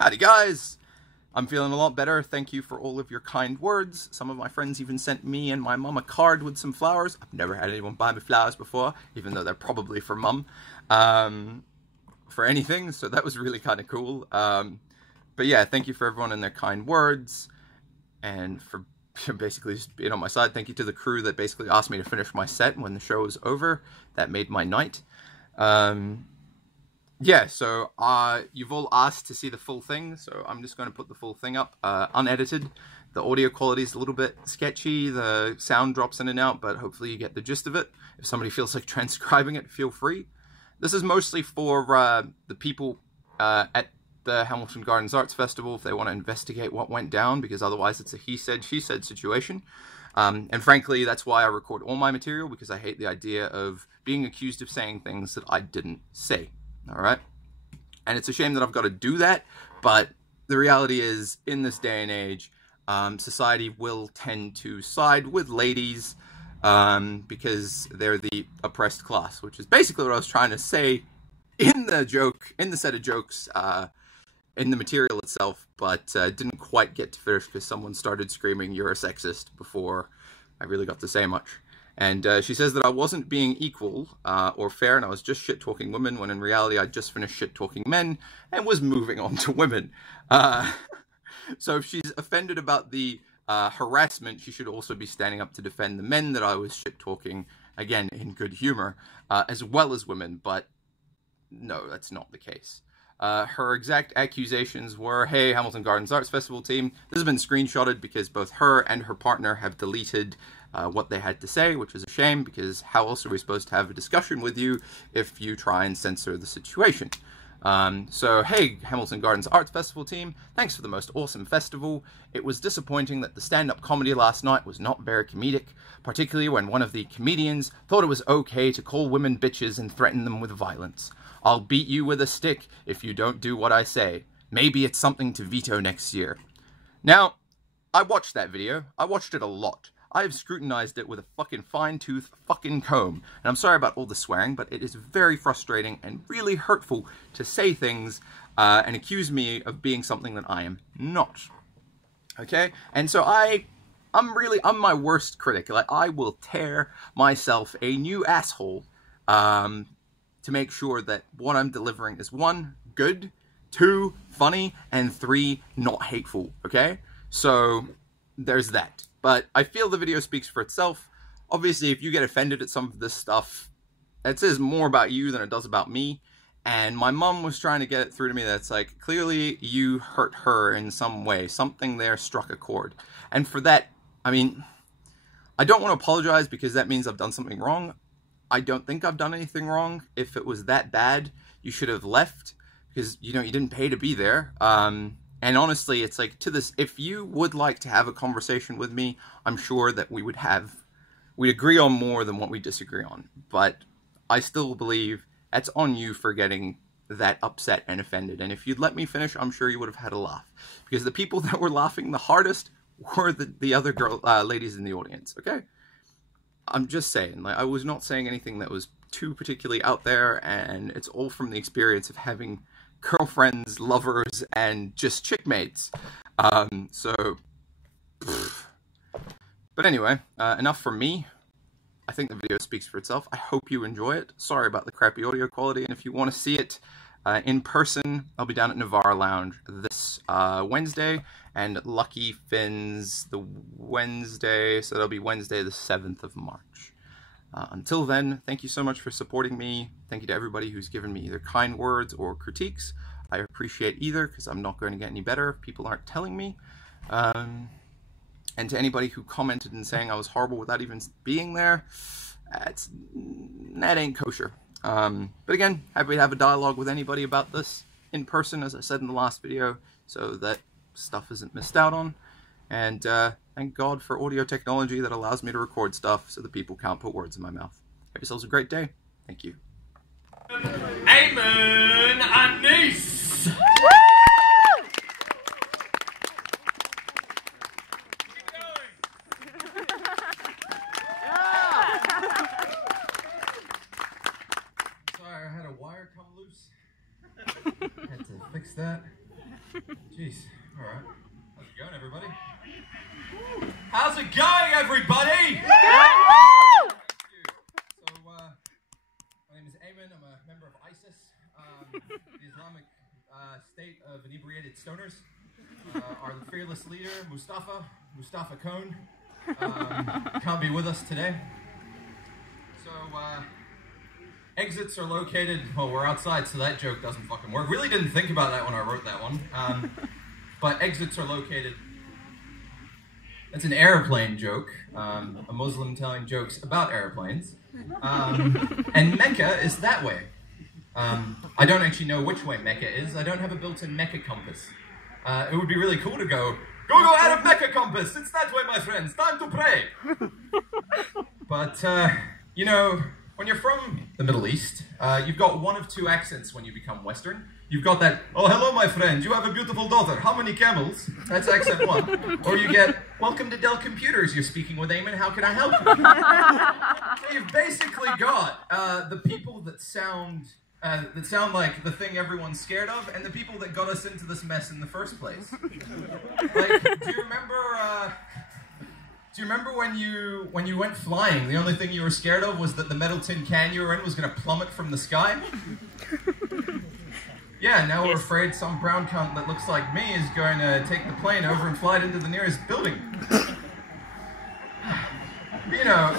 Howdy guys! I'm feeling a lot better. Thank you for all of your kind words. Some of my friends even sent me and my mum a card with some flowers. I've never had anyone buy me flowers before, even though they're probably for mum, for anything, so that was really kind of cool. But yeah, thank you for everyone and their kind words, and for basically just being on my side. Thank you to the crew that basically asked me to finish my set when the show was over. That made my night. Yeah, so you've all asked to see the full thing, so I'm just going to put the full thing up, unedited. The audio quality is a little bit sketchy, the sound drops in and out, but hopefully you get the gist of it. If somebody feels like transcribing it, feel free. This is mostly for the people at the Hamilton Gardens Arts Festival, if they want to investigate what went down, because otherwise it's a he said, she said situation. And frankly, that's why I record all my material, because I hate the idea of being accused of saying things that I didn't say. All right, and it's a shame that I've got to do that, but the reality is, in this day and age, society will tend to side with ladies because they're the oppressed class, which is basically what I was trying to say in the joke, in the set of jokes, in the material itself, but didn't quite get to finish because someone started screaming, "You're a sexist," before I really got to say much. And she says that I wasn't being equal or fair, and I was just shit-talking women, when in reality I just finished shit-talking men and was moving on to women. So if she's offended about the harassment, she should also be standing up to defend the men that I was shit-talking, again, in good humor, as well as women, but no, that's not the case. Her exact accusations were, "Hey, Hamilton Gardens Arts Festival team," this has been screenshotted because both her and her partner have deleted what they had to say, which is a shame, because how else are we supposed to have a discussion with you if you try and censor the situation? So, "Hey, Hamilton Gardens Arts Festival team, thanks for the most awesome festival. It was disappointing that the stand-up comedy last night was not very comedic, particularly when one of the comedians thought it was okay to call women bitches and threaten them with violence. I'll beat you with a stick if you don't do what I say. Maybe it's something to veto next year." Now, I watched that video. I watched it a lot. I have scrutinized it with a fucking fine-tooth fucking comb. And I'm sorry about all the swearing, but it is very frustrating and really hurtful to say things and accuse me of being something that I am not. Okay? And so I'm my worst critic. Like, I will tear myself a new asshole to make sure that what I'm delivering is 1, good, 2, funny, and 3, not hateful. Okay? So there's that. But I feel the video speaks for itself. Obviously, if you get offended at some of this stuff, it says more about you than it does about me. And my mum was trying to get it through to me that's like, clearly you hurt her in some way. Something there struck a chord. And for that, I mean, I don't want to apologize because that means I've done something wrong. I don't think I've done anything wrong. If it was that bad, you should have left because, you know, you didn't pay to be there. And honestly, it's like, if you would like to have a conversation with me, I'm sure that we'd agree on more than what we disagree on. But I still believe that's on you for getting that upset and offended. And if you'd let me finish, I'm sure you would have had a laugh. Because the people that were laughing the hardest were the other ladies in the audience, okay? I'm just saying, like, I was not saying anything that was too particularly out there, and it's all from the experience of having girlfriends, lovers, and just chickmates. But anyway, enough from me. I think the video speaks for itself. I hope you enjoy it. Sorry about the crappy audio quality, and if you want to see it in person, I'll be down at Navarre Lounge this Wednesday, and Lucky Finn's the Wednesday, so that'll be Wednesday the 7th of March. Until then, thank you so much for supporting me. Thank you to everybody who's given me either kind words or critiques. I appreciate either, because I'm not going to get any better if people aren't telling me. And to anybody who commented and saying I was horrible without even being there, that ain't kosher. But again, happy to have a dialogue with anybody about this in person, as I said in the last video, so that stuff isn't missed out on. And thank God for audio technology that allows me to record stuff so that people can't put words in my mouth. Have yourselves a great day. Thank you. Amen and niece! Keep going! Sorry, I had a wire come loose. Had to fix that. Jeez. All right. How's it going, everybody? How's it going, everybody? So, my name is Ayman. I'm a member of ISIS, the Islamic State of Inebriated Stoners. Our fearless leader, Mustafa Kone, can't be with us today. So, exits are located, well, we're outside, so that joke doesn't fucking work. Really didn't think about that when I wrote that one. But exits are located, that's an airplane joke, a Muslim telling jokes about airplanes. And Mecca is that way. I don't actually know which way Mecca is. I don't have a built-in Mecca compass. It would be really cool to go out of Mecca compass, it's that way, my friends, time to pray. But, you know, when you're from the Middle East, you've got one of two accents when you become Western. You've got that, oh, hello, my friend, you have a beautiful daughter, how many camels? That's accent one. Or you get, welcome to Dell Computers, you're speaking with Ayman, how can I help you? So you've basically got the people that sound like the thing everyone's scared of, and the people that got us into this mess in the first place. Like, do you remember when you went flying, the only thing you were scared of was that the metal tin can you were in was going to plummet from the sky? Yeah, now we're afraid some brown cunt that looks like me is going to take the plane over and fly it into the nearest building. You know,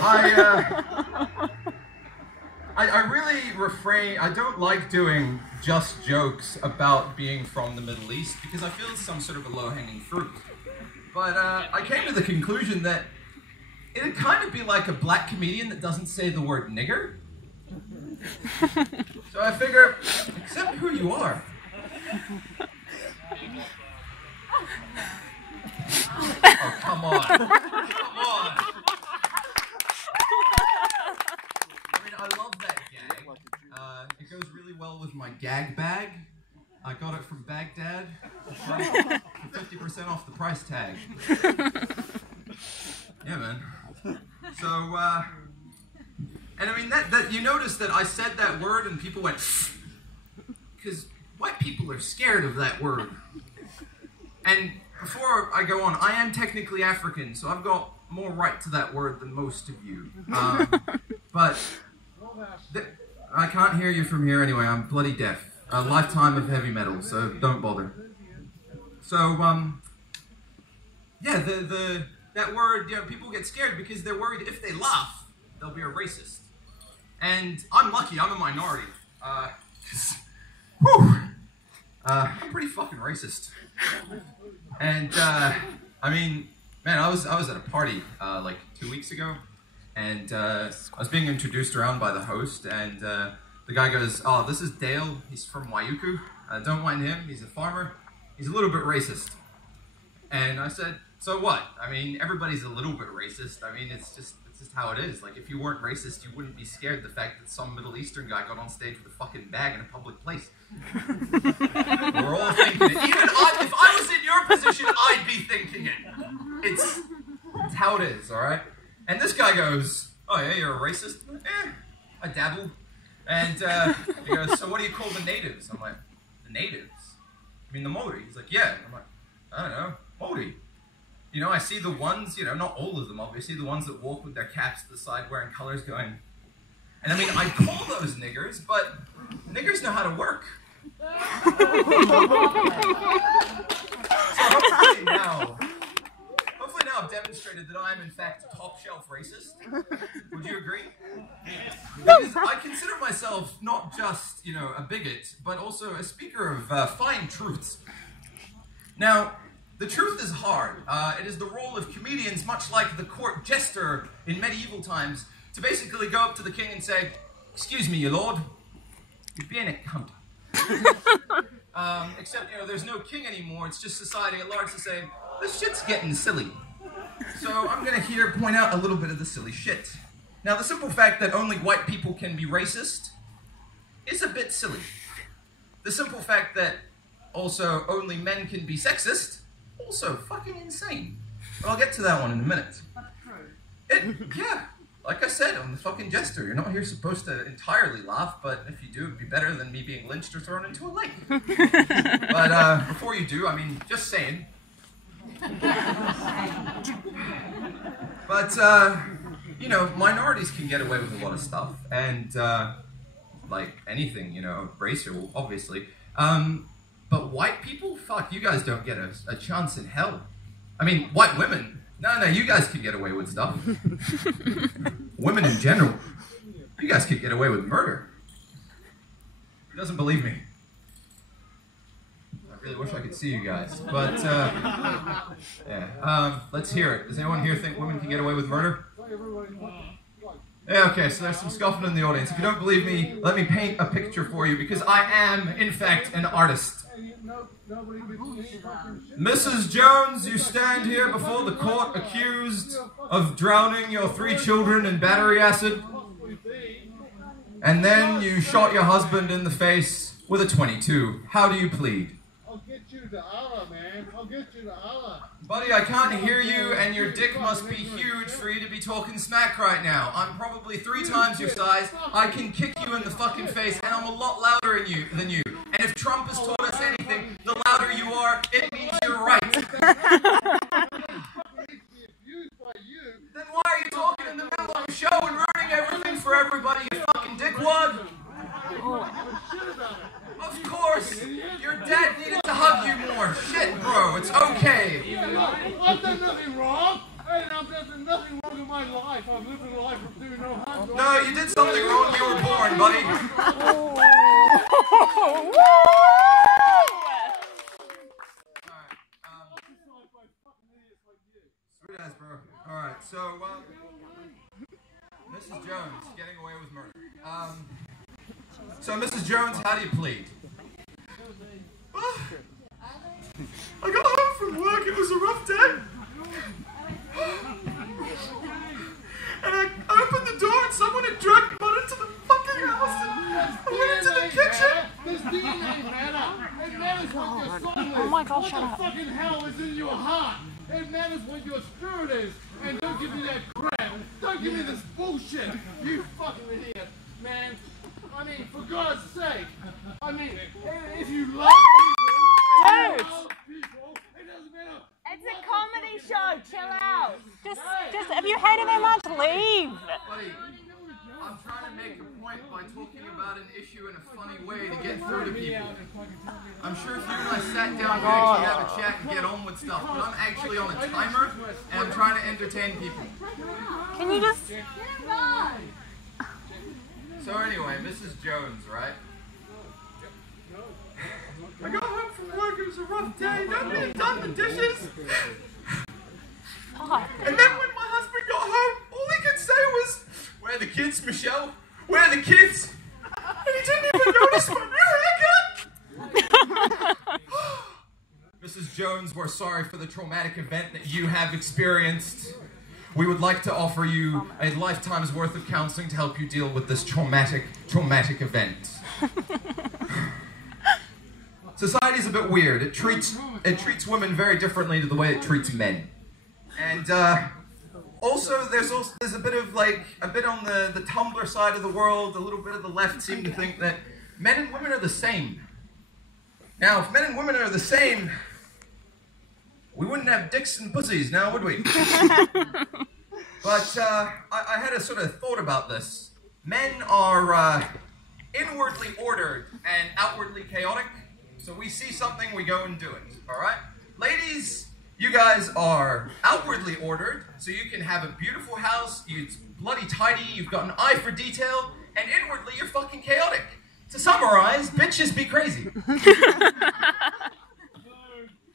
I really refrain, I don't like doing just jokes about being from the Middle East because I feel it's some sort of a low-hanging fruit. But I came to the conclusion that it'd kind of be like a black comedian that doesn't say the word nigger. So I figure, accept who you are. Oh, come on. Come on. I mean, I love that gag. It goes really well with my gag bag. I got it from Baghdad for 50% off the price tag. Yeah, man. So, and I mean, that you notice that I said that word and people went, because white people are scared of that word. And before I go on, I am technically African, so I've got more right to that word than most of you. But I can't hear you from here anyway, I'm bloody deaf. A lifetime of heavy metal, so don't bother. So, yeah, that word, you know, people get scared because they're worried if they laugh, they'll be a racist. And I'm lucky, I'm a minority. I'm pretty fucking racist. And, I mean, man, I was at a party, like 2 weeks ago, and, I was being introduced around by the host, and, the guy goes, oh, this is Dale, he's from Wayuku, don't mind him, he's a farmer, he's a little bit racist. And I said, so what? I mean, everybody's a little bit racist, I mean, it's just how it is. Like, if you weren't racist, you wouldn't be scared of the fact that some Middle Eastern guy got on stage with a fucking bag in a public place. We're all thinking it. Even if I was in your position, I'd be thinking it. It's how it is, alright? And this guy goes, oh yeah, you're a racist? I dabble. And he goes, so what do you call the natives? I'm like, the natives? I mean the Maori? He's like, yeah. I'm like, I don't know, Maori. You know, I see the ones, you know, not all of them obviously, the ones that walk with their caps to the side wearing colors going. And I mean, I call those niggers, but niggers know how to work. So hopefully now I've demonstrated that I am in fact top shelf racist. Would you agree? Because I consider myself not just, you know, a bigot, but also a speaker of fine truths. Now, the truth is hard. It is the role of comedians, much like the court jester in medieval times, to basically go up to the king and say, excuse me, your lord, you're being a cunt. Except, you know, there's no king anymore, it's just society at large to say, this shit's getting silly. So I'm going to point out a little bit of the silly shit. Now, the simple fact that only white people can be racist is a bit silly. The simple fact that also only men can be sexist, also fucking insane. But I'll get to that one in a minute. Yeah, Like I said, I'm the fucking jester. You're not here supposed to entirely laugh, but if you do, it'd be better than me being lynched or thrown into a lake. But before you do, I mean, just saying. But, you know, minorities can get away with a lot of stuff, and, like anything, you know, racial, obviously. But white people, fuck, you guys don't get a chance in hell. I mean, white women, no, you guys can get away with stuff. Women in general, you guys could get away with murder. Who doesn't believe me? I really wish I could see you guys, but, yeah. Let's hear it. Does anyone here think women can get away with murder? Yeah, okay, so there's some scuffling in the audience. If you don't believe me, let me paint a picture for you, because I am, in fact, an artist. Mrs. Jones, you stand here before the court accused of drowning your 3 children in battery acid, and then you shot your husband in the face with a .22. How do you plead? I'll get you to Allah, man. I'll get you to Allah. Buddy, I can't hear you, and your dick must be huge for you to be talking smack right now. I'm probably 3 times your size. I can kick you in the fucking face, and I'm a lot louder than you. And if Trump has taught us anything, the louder you are, it means you're right. Then why are you talking in the middle of a show and ruining everything for everybody, you fucking dickwad? Of course! Your dad needed to hug you more. Shit, bro, it's okay. I've done nothing wrong. And I've done nothing wrong in my life. I've lived a life of doing no harm. No, you did something wrong when you were born, buddy. Sweet ass, bro. Alright, so, Mrs. Jones, getting away with murder. So, Mrs. Jones, how do you plead? I got home from work, it was a rough day. And I opened the door and someone had dragged blood into the fucking house and I went into the kitchen. This DNA matter. It matters what your soul is. Oh my God, shut what up. the fucking hell is in your heart. It matters what your spirit is. And don't give me that crap. Don't give me this bullshit. You fucking idiot. Man, I mean, for God's sake. I mean, if you love people, it doesn't matter. It's a comedy show, chill out. Just if you hate it that much, leave. Buddy, I'm trying to make a point by talking about an issue in a funny way to get through to people. I'm sure if you and I sat down, we'd actually have a chat and get on with stuff, but I'm actually on a timer, and I'm trying to entertain people. Can you just... So anyway, Mrs. Jones, right? I got home from work, it was a rough day, nobody had done the dishes. And then when my husband got home, all he could say was, "Where are the kids, Michelle? Where are the kids?" And he didn't even notice my new haircut. Mrs. Jones, we're sorry for the traumatic event that you have experienced. We would like to offer you a lifetime's worth of counseling to help you deal with this traumatic event. Society's a bit weird. It treats women very differently to the way it treats men. And also there's a bit of on the Tumblr side of the world, a little bit of the left seem to think that men and women are the same. Now, if men and women are the same, we wouldn't have dicks and pussies now, would we? But I had a sort of thought about this. Men are inwardly ordered and outwardly chaotic. So we see something, we go and do it, all right? Ladies, you guys are outwardly ordered, so you can have a beautiful house, it's bloody tidy, you've got an eye for detail, and inwardly you're fucking chaotic. To summarize, bitches be crazy.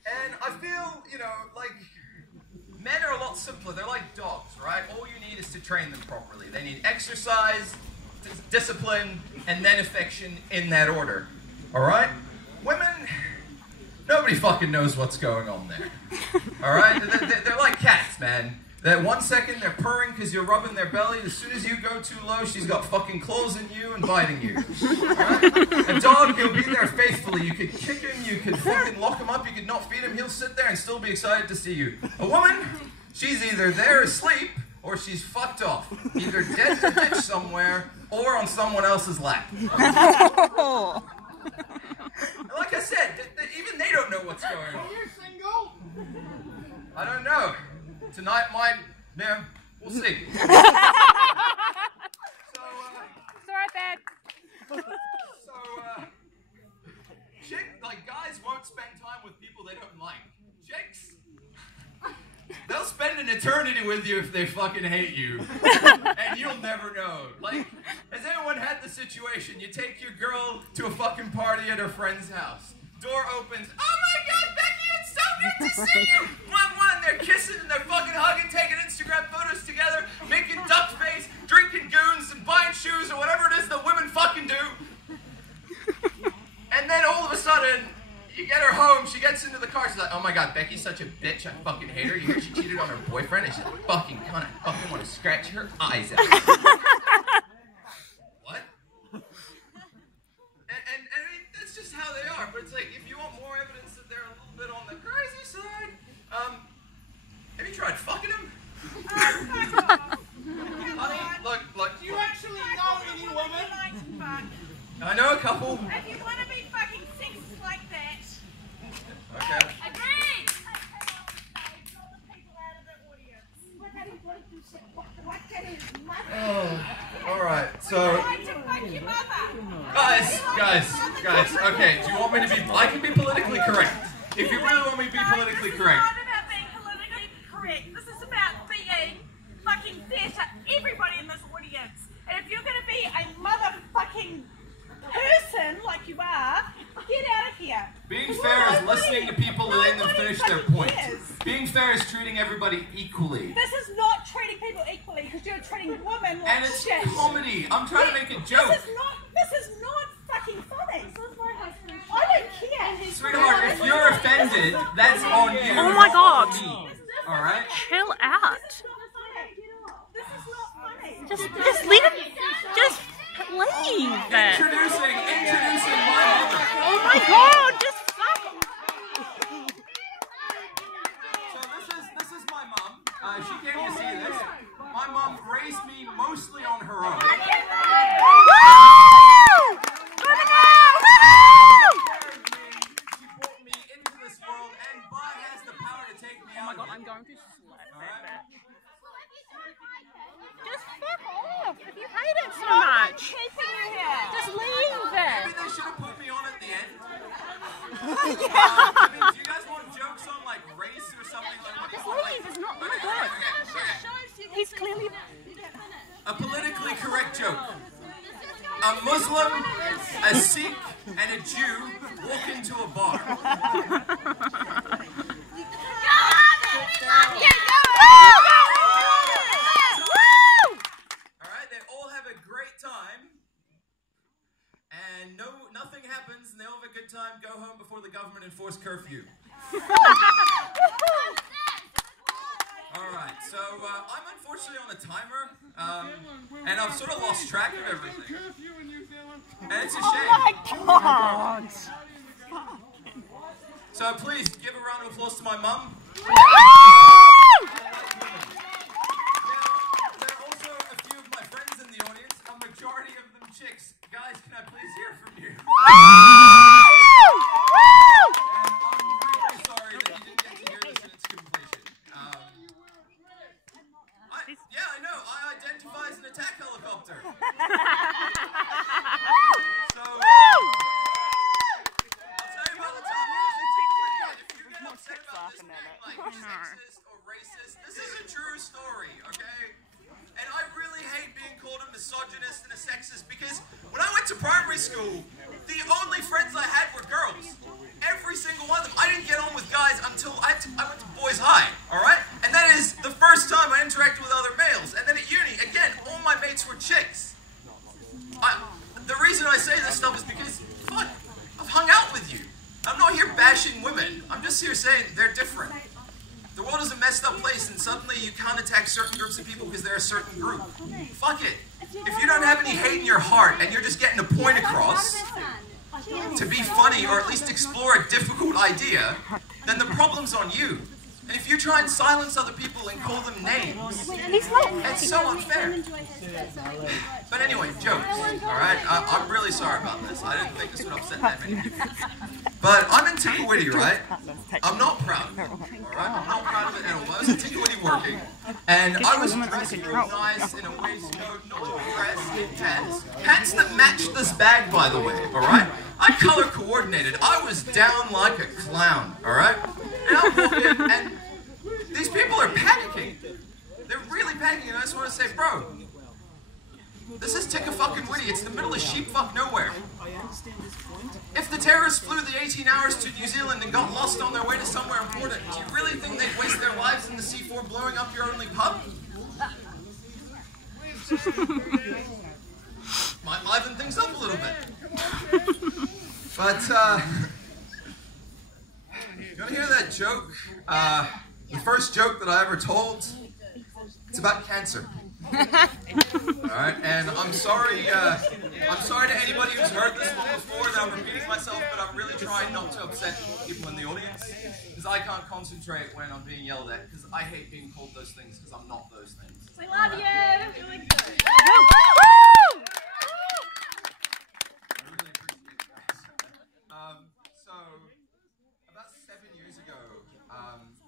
And I feel, you know, like, men are a lot simpler. They're like dogs, right? All you need is to train them properly. They need exercise, discipline, and then affection in that order, all right? Women, nobody fucking knows what's going on there, all right? They're like cats, man. That 1 second they're purring because you're rubbing their belly. As soon as you go too low, she's got fucking claws in you and biting you. Right? A dog, he'll be there faithfully. You could kick him, you could fucking lock him up, you could not feed him. He'll sit there and still be excited to see you. A woman, she's either there asleep or she's fucked off, either dead in a ditch somewhere or on someone else's lap. Like I said, even they don't know what's going on. Are you single? I don't know. Tonight might, yeah, we'll see. Sorry, Dad. Like guys won't spend time with people they don't like. Chicks, they'll spend an eternity with you if they fucking hate you. And you'll never know. Like, has anyone had the situation? You take your girl to a fucking party at her friend's house. Door opens. Oh my God, Becky, it's so good to see you. One, they're kissing and they're fucking hugging, taking Instagram photos together, making duck face, drinking goons and buying shoes or whatever it is that women fucking do. And then all of a sudden, you get her home, she gets into the car, she's like, oh my God, Becky's such a bitch, I fucking hate her. You hear she cheated on her boyfriend and she's a fucking cunt. I fucking want to scratch her eyes out. What? And I mean, that's just how they are. But it's like, if you want more evidence that they're a little bit on the crazy side, have you tried fucking them? Honey, look. Do you actually know any woman? I know a couple. If you want to be fucking sexist like that. Okay. Agreed! Oh, alright, so... Like to fuck your mother. Guys, okay, do you want me to be... I can be politically correct. If you really want me to be politically correct. This is not about being politically correct. This is about being fucking fair to everybody in this audience. And if you're going to be a motherfucking person like you are, get out of here. Being fair is listening to people and letting them finish their point. Being fair is treating everybody equally. This is not treating people equally because you're treating women like And it's shit. comedy. I'm trying to make a joke. This is not fucking funny. I don't care. Sweetheart, if you're offended, that's on you. Oh my God. Alright? Chill out. This is not funny. Just let him. Just leave. Introducing my mother. Oh my God. Just fuck. So this is my mom. She came to see this. My mom raised me mostly on her own. Woo! She brought me into this world and has the power to take me out. Oh my God, I'm going to slap that bitch. Just fuck off if you hate it so much. Just leave it. Maybe they should have put me on at the end. I mean, do you guys want jokes on like race or something like that? Just leave. It's not good. He's clearly A politically correct joke. A Muslim, a Sikh, and a Jew walk into a bar. Alright, they all have a great time. And nothing happens, and they all have a good time, go home before the government enforce curfew. Alright, so I'm unfortunately on a timer, and I've sort of lost track of everything. And it's a shame. Oh my God. So please, give a round of applause to my mum. Woo! Now, there are also a few of my friends in the audience, a majority of them chicks. Guys, can I please hear from you? And I'm really sorry that you didn't get to hear this in its completion. Yeah, I know. I identify as an attack helicopter. So, I'll tell you about the time. If you get upset about this being like sexist or racist, this is a true story, okay? And I really hate being called a misogynist and a sexist because when I went to primary school, the only friends I had were girls. Every single one of them. I didn't get on with guys until I went to boys' high, alright? And that is the first time I interacted with other males. And then at uni, again, all my mates were chicks. The reason I say this stuff is because, fuck, I've hung out with you. I'm not here bashing women. I'm just here saying they're different. The world is a messed up place, and suddenly you can't attack certain groups of people because they're a certain group. Fuck it. If you don't have any hate in your heart, and you're just getting a point across to be funny, or at least explore a difficult idea, then the problem's on you. And if you try and silence other people and call them names, it's so unfair. But anyway, jokes, alright? I'm really sorry about this. I didn't think this would upset that many people. But I'm in Tickawitty, right? I'm not proud of it, alright? I'm not proud of it at all. I was in Tickawitty working, and I was dressed real nice in a waistcoat, not dressed in pants that matched this bag, by the way, alright? I color coordinated. I was down like a clown, alright? And I'm walking, and these people are panicking. They're really panicking, and I just want to say, bro, this is Tickawitty. It's the middle of sheep-fuck nowhere. If the terrorists flew the 18 hours to New Zealand and got lost on their way to somewhere important, do you really think they'd waste their lives in the C4 blowing up your only pub? Might liven things up a little bit. But, you want to hear that joke? The first joke that I ever told, it's about cancer. Alright, and I'm sorry to anybody who's heard this one before that I'm repeating myself, but I'm really trying not to upset people in the audience, because I can't concentrate when I'm being yelled at, because I hate being called those things, because I'm not those things. We love you! I really appreciate it, guys. So, about 7 years ago,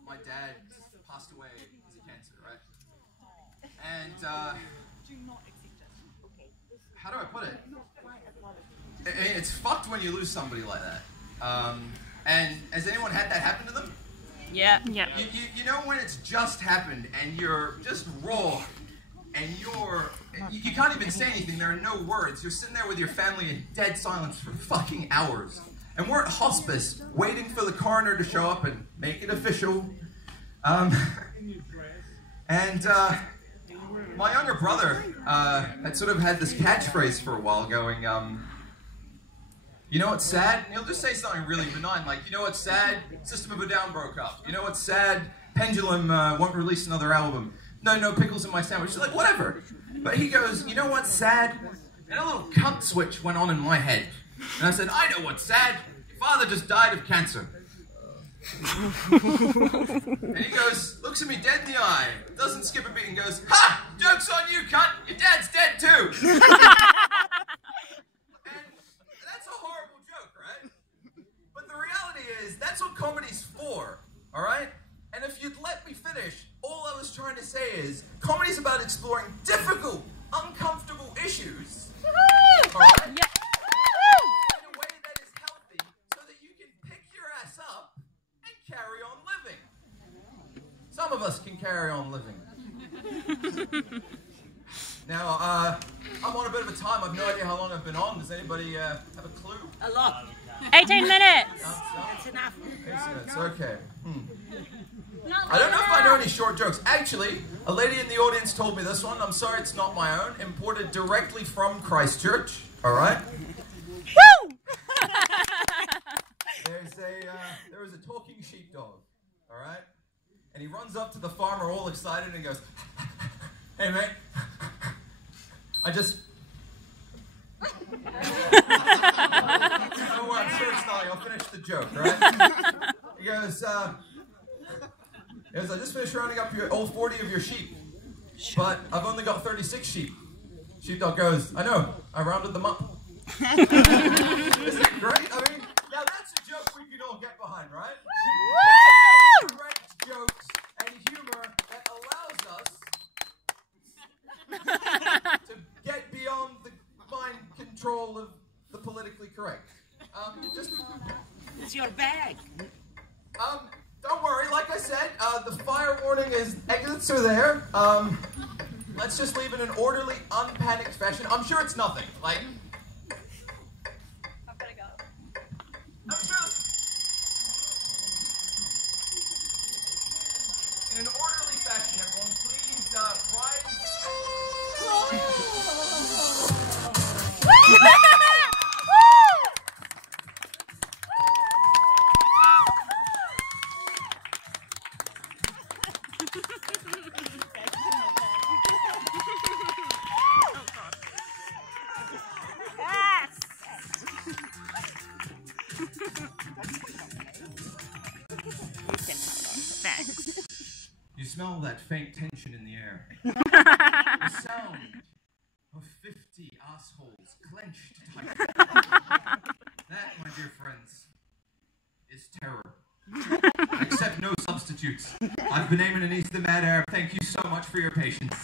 my dad passed away because of cancer, right? And, how do I put it? It's fucked when you lose somebody like that. And has anyone had that happen to them? Yeah. Yeah. You know when it's just happened and you're just raw and you can't even say anything, there are no words. You're sitting there with your family in dead silence for fucking hours. And we're at hospice waiting for the coroner to show up and make it official. My younger brother had sort of had this catchphrase for a while going, you know what's sad? And he'll just say something really benign, like, you know what's sad? System of a Down broke up. You know what's sad? Pendulum won't release another album. No pickles in my sandwich. Like, whatever. But he goes, you know what's sad? And a little cunt switch went on in my head. And I said, I know what's sad. Your father just died of cancer. And he goes, looks at me dead in the eye, doesn't skip a beat and goes, ha! Joke's on you, cunt! Your dad's dead too! And that's a horrible joke, right? But the reality is, that's what comedy's for, alright? And if you'd let me finish, all I was trying to say is, comedy's about exploring difficult, uncomfortable issues, alright? Yeah. In a way that is healthy, so that you can pick your ass up and carry on living. Some of us can carry on living. Now, I'm on a bit of a time. I've no idea how long I've been on. Does anybody have a clue? A lot. 18 minutes. That's enough. 18 minutes, okay. I don't know if I know any short jokes. Actually, a lady in the audience told me this one. I'm sorry it's not my own. Imported directly from Christchurch. All right? Woo! There was a talking sheepdog. All right? And he runs up to the farmer all excited and goes, hey, mate. I just... Oh, I'm sure it's not. I'll finish the joke, right? He goes, I just finished rounding up all 40 of your sheep, but I've only got 36 sheep. Sheepdog goes, I know, I rounded them up. Isn't it great? I mean, now that's a joke we can all get behind, right? Correct jokes and humor that allows us to get beyond the mind control of the politically correct. It's your bag. Don't worry, like I said, the fire warning is exits are there. Let's just leave it in an orderly, unpanicked fashion. I'm sure it's nothing. Like, I've got to go. I'm sure in an orderly fashion, everyone, please rise. You smell that faint tension in the air. The sound of 50 assholes clenched tight. That, my dear friends, is terror. I accept no substitutes. I've been aiming and East the Mad Arab. Thank you so much for your patience.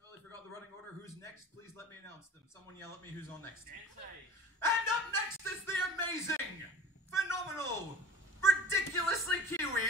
Totally forgot the running order. Who's next? Please let me announce them. Someone yell at me who's on next. And up next is the amazing, phenomenal, ridiculously Kiwi